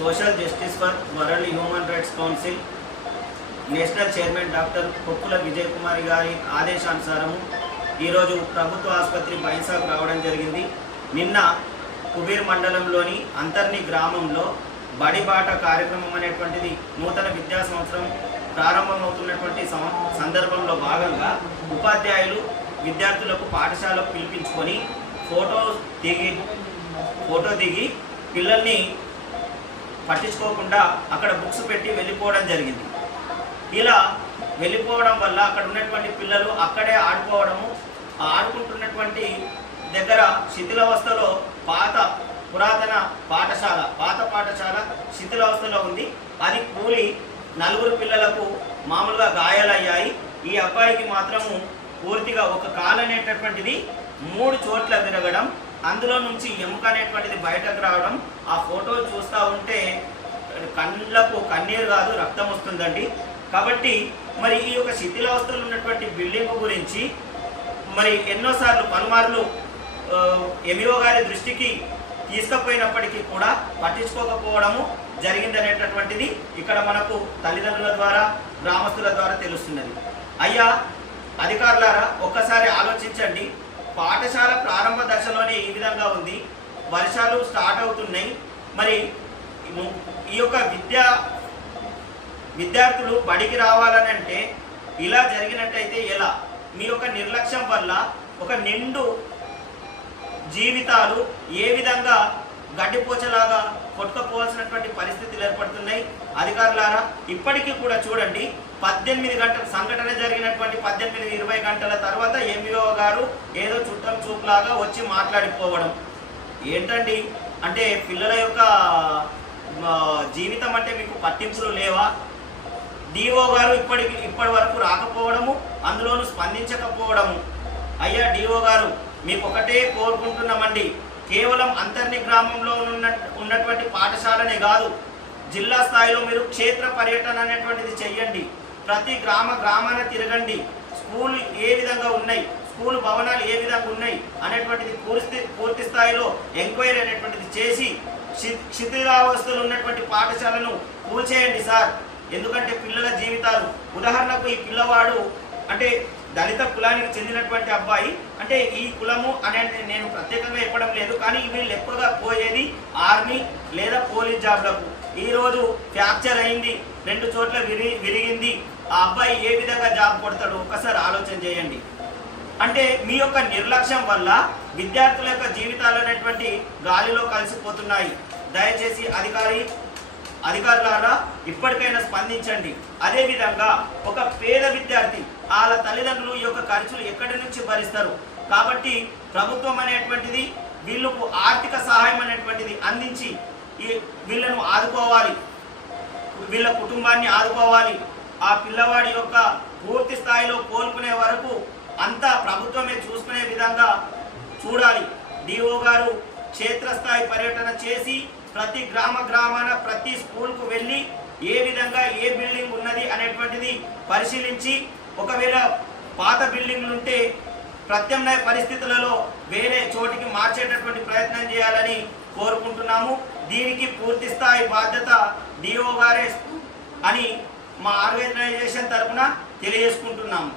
Social justice for world human rights council national chairman doctor Koppula Vijay Kumar గారి ఆదేశానుసారము ఈరోజు ప్రభుత్వ ఆసుపత్రి బైన్సాకు రావడం జరిగింది. నిన్న కుబీర్ మండలంలోని అంతర్ని గ్రామంలో బడిబాట కార్యక్రమం అనేటువంటిది నూతన విద్యా సంవత్సరం ప్రారంభమవుతున్నటువంటి సందర్భంలో భాగంగా ఉపాధ్యాయులు విద్యార్థులకు పాఠశాలకు పిలిపించుకొని ఫోటో దిగి పిల్లల్ని పట్టించుకోకుండా అక్కడ బుక్స్ పెట్టి వెళ్ళిపోవడం జరిగింది. ఇలా వెళ్ళిపోవడం వల్ల అక్కడ ఉన్నటువంటి పిల్లలు అక్కడే ఆడుకోవడము, ఆడుకుంటున్నటువంటి దగ్గర శిథిలావస్థలో పురాతన పాఠశాల శిథిలావస్థలో ఉంది. అది కూలి 4 పిల్లలకు మామూలుగా గాయాలయ్యాయి. ఈ అబ్బాయికి మాత్రము పూర్తిగా ఒక కాలు అనేటటువంటిది 3 చోట్ల విరగడం, అందులో నుంచి ఎముక అనేటువంటిది బయటకు రావడం. ఆ ఫోటో చూస్తూ ఉంటే కళ్ళకు కన్నీరు కాదు రక్తం వస్తుందండి. కాబట్టి మరి ఈ యొక్క శిథిలావస్థలో ఉన్నటువంటి బిల్డింగ్ గురించి మరి ఎన్నోసార్లు పలుమార్లు ఎంఈఓ గారి దృష్టికి తీసుకుపోయినప్పటికీ కూడా పట్టించుకోకపోవడము జరిగిందనేటటువంటిది ఇక్కడ మనకు తల్లిదండ్రుల ద్వారా గ్రామస్తుల ద్వారా తెలుస్తున్నది. అయ్యా అధికారులారా, ఒక్కసారి ఆలోచించండి. పాఠశాల ప్రారంభ దశలోనే ఈ విధంగా ఉంది, వర్షాలు స్టార్ట్ అవుతున్నాయి. మరి ఈ యొక్క విద్యార్థులు బడికి రావాలని అంటే ఇలా జరిగినట్టయితే ఎలా? మీ యొక్క నిర్లక్ష్యం వల్ల ఒక నిండు జీవితాలు ఏ విధంగా గడ్డిపోచలాగా కొట్టుకపోవాల్సినటువంటి పరిస్థితులు ఏర్పడుతున్నాయి. అధికారులారా, ఇప్పటికీ కూడా చూడండి, 18 గంటల సంఘటన జరిగినటువంటి 18-20 గంటల తర్వాత ఎంఈఓ గారు ఏదో చుట్టం చూపులాగా వచ్చి మాట్లాడిపోవడం ఏంటండి? అంటే పిల్లల యొక్క జీవితం అంటే మీకు పట్టింపులు లేవా? డిఓ గారు ఇప్పటి వరకు రాకపోవడము, అందులోనూ స్పందించకపోవడము. అయ్యా డిఓ గారు, మీకు ఒకటే కోరుకుంటున్నామండి, కేవలం అంతర్ని గ్రామంలో ఉన్నటువంటి పాఠశాలనే కాదు, జిల్లా స్థాయిలో మీరు క్షేత్ర పర్యటన అనేటువంటిది చెయ్యండి. ప్రతి గ్రామాన తిరగండి. స్కూల్ ఏ విధంగా ఉన్నాయి, స్కూల్ భవనాలు ఏ విధంగా ఉన్నాయి అనేటువంటిది పూర్తి స్థాయిలో ఎంక్వైరీ అనేటువంటిది చేసి శిథిలావస్థలు ఉన్నటువంటి పాఠశాలను కూల్చేయండి సార్. ఎందుకంటే పిల్లల జీవితాలు, ఉదాహరణకు ఈ పిల్లవాడు అంటే దళిత కులానికి చెందినటువంటి అబ్బాయి, అంటే ఈ కులము అనేది నేను ప్రత్యేకంగా చెప్పడం లేదు, కానీ వీళ్ళు ఎక్కువగా పోయేది ఆర్మీ లేదా పోలీస్ జాబ్లకు. ఈరోజు ఫ్రాక్చర్ అయింది, 2 చోట్ల విరిగింది. ఆ అబ్బాయి ఏ విధంగా జాబ్ కొడతాడు? ఒక్కసారి ఆలోచన చేయండి. అంటే మీ యొక్క నిర్లక్ష్యం వల్ల విద్యార్థుల యొక్క జీవితాలు అనేటువంటి గాలిలో కలిసిపోతున్నాయి. దయచేసి అధికారులారా ఇప్పటికైనా స్పందించండి. అదేవిధంగా ఒక పేద విద్యార్థి, వాళ్ళ తల్లిదండ్రులు ఈ యొక్క ఖర్చులు ఎక్కడి నుంచి భరిస్తారు? కాబట్టి ప్రభుత్వం అనేటువంటిది వీళ్ళకు ఆర్థిక సహాయం అనేటువంటిది అందించి వీళ్ళను ఆదుకోవాలి, వీళ్ళ కుటుంబాన్ని ఆదుకోవాలి. ఆ పిల్లవాడి యొక్క పూర్తి స్థాయిలో కోలుకునే వరకు అంతా ప్రభుత్వమే చూసుకునే విధంగా చూడాలి. డిఓ గారు క్షేత్రస్థాయి పర్యటన చేసి ప్రతి గ్రామాన ప్రతి స్కూల్కు వెళ్ళి ఏ విధంగా ఏ బిల్డింగ్ ఉన్నది అనేటువంటిది పరిశీలించి, ఒకవేళ పాత బిల్డింగ్లు ఉంటే ప్రత్యామ్నాయ పరిస్థితులలో వేరే చోటికి మార్చేటటువంటి ప్రయత్నం చేయాలని కోరుకుంటున్నాము. దీనికి పూర్తి స్థాయి బాధ్యత డిఓ గారే అని మా ఆర్గనైజేషన్ తరఫున తెలియజేసుకుంటున్నాము.